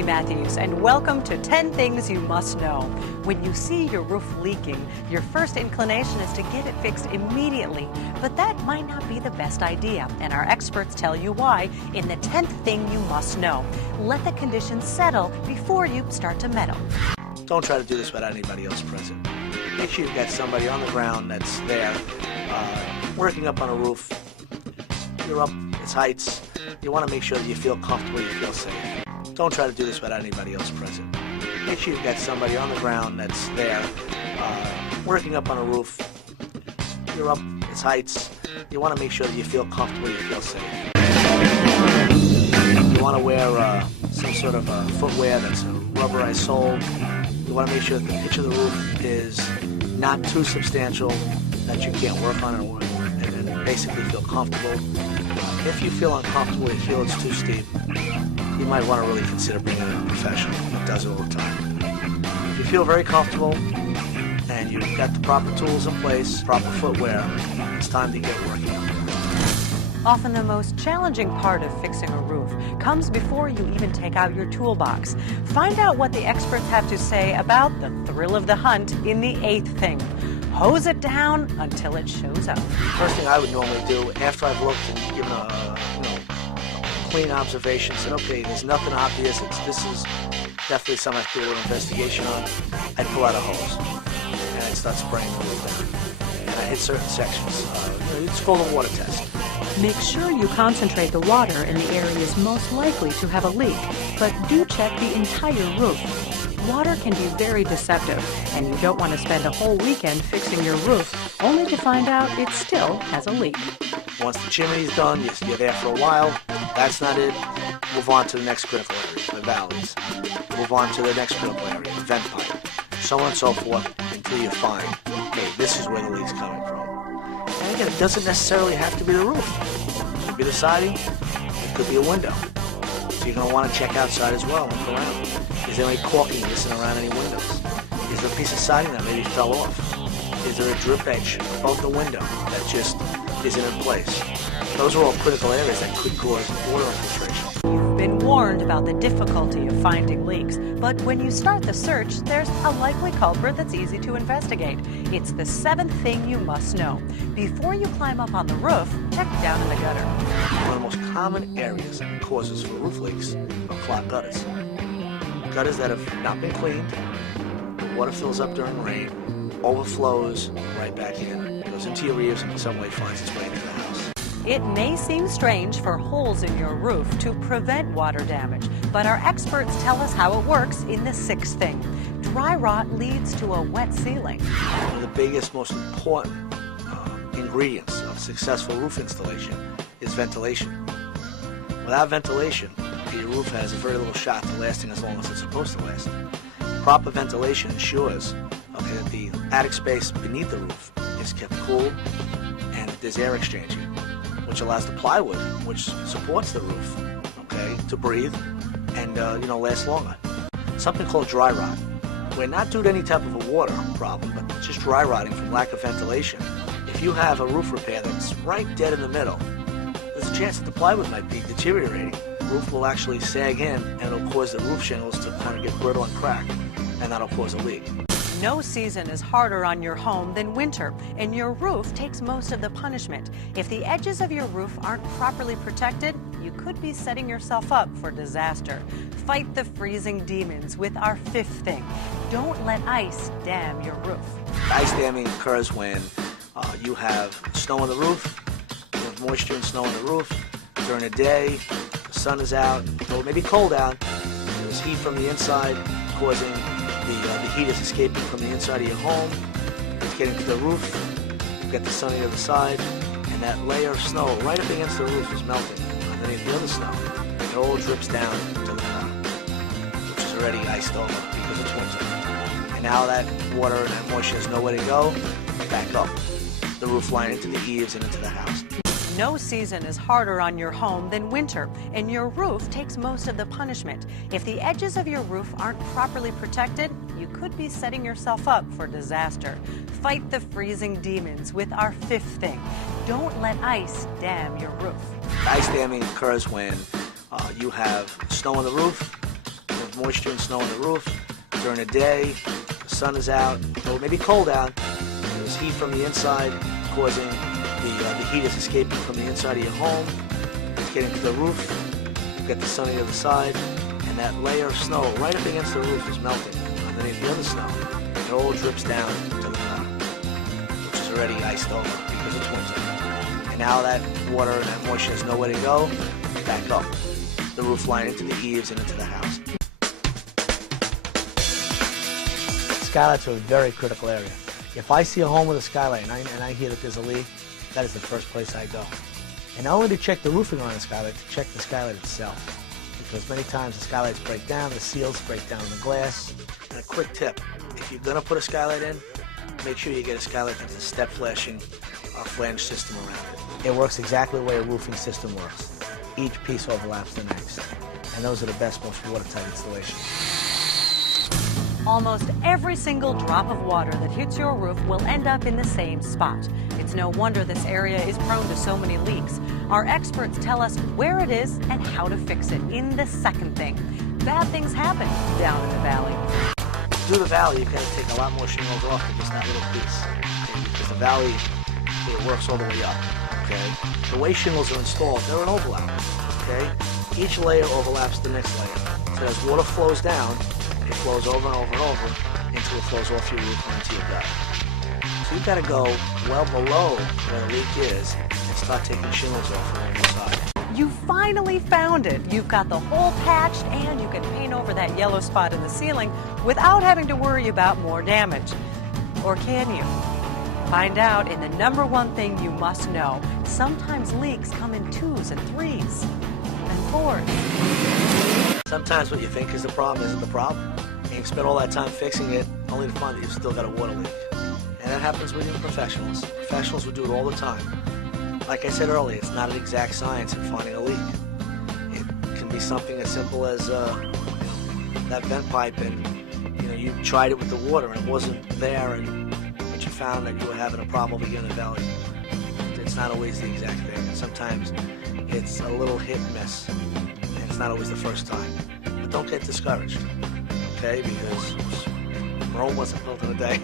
Amy Matthews, and welcome to 10 Things You Must Know. When you see your roof leaking, your first inclination is to get it fixed immediately, but that might not be the best idea, and our experts tell you why in the 10th thing you must know. Let the conditions settle before you start to meddle. Don't try to do this without anybody else present. Make sure you've got somebody on the ground that's there, working up on a roof. You're up its heights. You want to make sure that you feel comfortable, you feel safe. Don't try to do this without anybody else present. Make sure you've got somebody on the ground that's there, working up on a roof. You're up its heights. You want to make sure that you feel comfortable, you feel safe. You want to wear some sort of footwear that's a rubberized sole. You want to make sure that the pitch of the roof is not too substantial that you can't work on it and basically feel comfortable. If you feel uncomfortable, you feel it's too steep, you might want to really consider bringing in a professional that does it all the time. If you feel very comfortable and you've got the proper tools in place, proper footwear, it's time to get working. Often the most challenging part of fixing a roof comes before you even take out your toolbox. Find out what the experts have to say about the thrill of the hunt in the 8th thing. Hose it down until it shows up. First thing I would normally do after I've looked and given a clean observation, said, okay, there's nothing obvious. This is definitely something I have to do a little investigation on. I'd pull out a hose and I'd start spraying the roof down. And I hit certain sections. It's called a water test. Make sure you concentrate the water in the areas most likely to have a leak, but do check the entire roof. Water can be very deceptive, and you don't want to spend a whole weekend fixing your roof only to find out it still has a leak. Once the chimney's done, you're there for a while. That's not it. Move on to the next critical area, the valleys. Move on to the next critical area, the vent pipe. So on and so forth until you find, okay, this is where the leak's coming from. And again, it doesn't necessarily have to be the roof. It could be the siding. It could be a window. So you're going to want to check outside as well and look around. Is there any caulking missing around any windows? Is there a piece of siding that maybe fell off? Is there a drip edge above the window that just isn't in place? Those are all critical areas that could cause water infiltration. You've been warned about the difficulty of finding leaks, but when you start the search, there's a likely culprit that's easy to investigate. It's the 7th thing you must know. Before you climb up on the roof, check down in the gutter. One of the most common areas and causes for roof leaks are clogged gutters. Gutters that have not been cleaned, the water fills up during rain, overflows right back in, goes into your eaves and in some way finds its way into the house. It may seem strange for holes in your roof to prevent water damage, but our experts tell us how it works in the 6th thing. Dry rot leads to a wet ceiling. One of the biggest, most important ingredients of successful roof installation is ventilation. Without ventilation, your roof has a very little shot to lasting as long as it's supposed to last. Proper ventilation ensures that the attic space beneath the roof is kept cool and there's air exchanging, which allows the plywood, which supports the roof, to breathe and last longer. Something called dry rot. We're not due to any type of a water problem, but just dry rotting from lack of ventilation. If you have a roof repair that's right dead in the middle, there's a chance that the plywood might be deteriorating. The roof will actually sag in and it'll cause the roof shingles to kind of get brittle and crack, and that'll cause a leak. No season is harder on your home than winter, and your roof takes most of the punishment. If the edges of your roof aren't properly protected, you could be setting yourself up for disaster. Fight the freezing demons with our 5th thing. Don't let ice dam your roof. Ice damming occurs when you have snow on the roof, you have moisture and snow on the roof. During the day, the sun is out, or maybe cold out, there's heat from the inside causing the heat is escaping from the inside of your home. It's getting to the roof. You've got the sun on the other side, and that layer of snow right up against the roof is melting underneath the other snow. It all drips down to the ground, which is already iced over because it's winter. And now that water and that moisture has nowhere to go, back up the roof line into the eaves and into the house. No season is harder on your home than winter, and your roof takes most of the punishment. If the edges of your roof aren't properly protected, you could be setting yourself up for disaster. Fight the freezing demons with our 5th thing. Don't let ice dam your roof. Ice damming occurs when you have snow on the roof, you have moisture and snow on the roof. During the day, the sun is out, so it may be cold out, and there's heat from the inside causing the heat is escaping from the inside of your home. It's getting to the roof. You've got the sun on the other side, and that layer of snow right up against the roof is melting underneath the other snow. It all drips down to the ground, which is already iced over because it's winter. And now that water and that moisture has nowhere to go, back up the roof line into the eaves and into the house. Skylights are a very critical area. If I see a home with a skylight and I hear that there's a leak, that is the first place I go. And not only to check the roofing on the skylight, to check the skylight itself. Because many times the skylights break down, the seals break down in the glass. And a quick tip, if you're going to put a skylight in, make sure you get a skylight that has a step flashing or flange system around it. It works exactly the way a roofing system works. Each piece overlaps the next. And those are the best, most watertight installations. Almost every single drop of water that hits your roof will end up in the same spot. It's no wonder this area is prone to so many leaks. Our experts tell us where it is and how to fix it in the second thing. Bad things happen down in the valley. Through the valley, you've got to take a lot more shingles off than just that little piece. Okay? Because the valley, it works all the way up. Okay? The way shingles are installed, they're an overlap. Okay? Each layer overlaps the next layer. So as water flows down, it flows over and over and over until it flows off your roof and into your gutter. So you've got to go well below where the leak is and start taking shingles off along the side. You finally found it. You've got the hole patched and you can paint over that yellow spot in the ceiling without having to worry about more damage. Or can you? Find out in the number one thing you must know. Sometimes leaks come in 2s and 3s and 4s. Sometimes what you think is the problem isn't the problem. And you spend all that time fixing it only to find that you've still got a water leak. And that happens with professionals. Professionals will do it all the time. Like I said earlier, it's not an exact science in finding a leak. It can be something as simple as that vent pipe, and you tried it with the water and it wasn't there, but you found that you were having a problem over here in the valley. It's not always the exact thing. And sometimes it's a little hit and miss. It's not always the first time. But don't get discouraged, okay? Because Rome wasn't built in a day.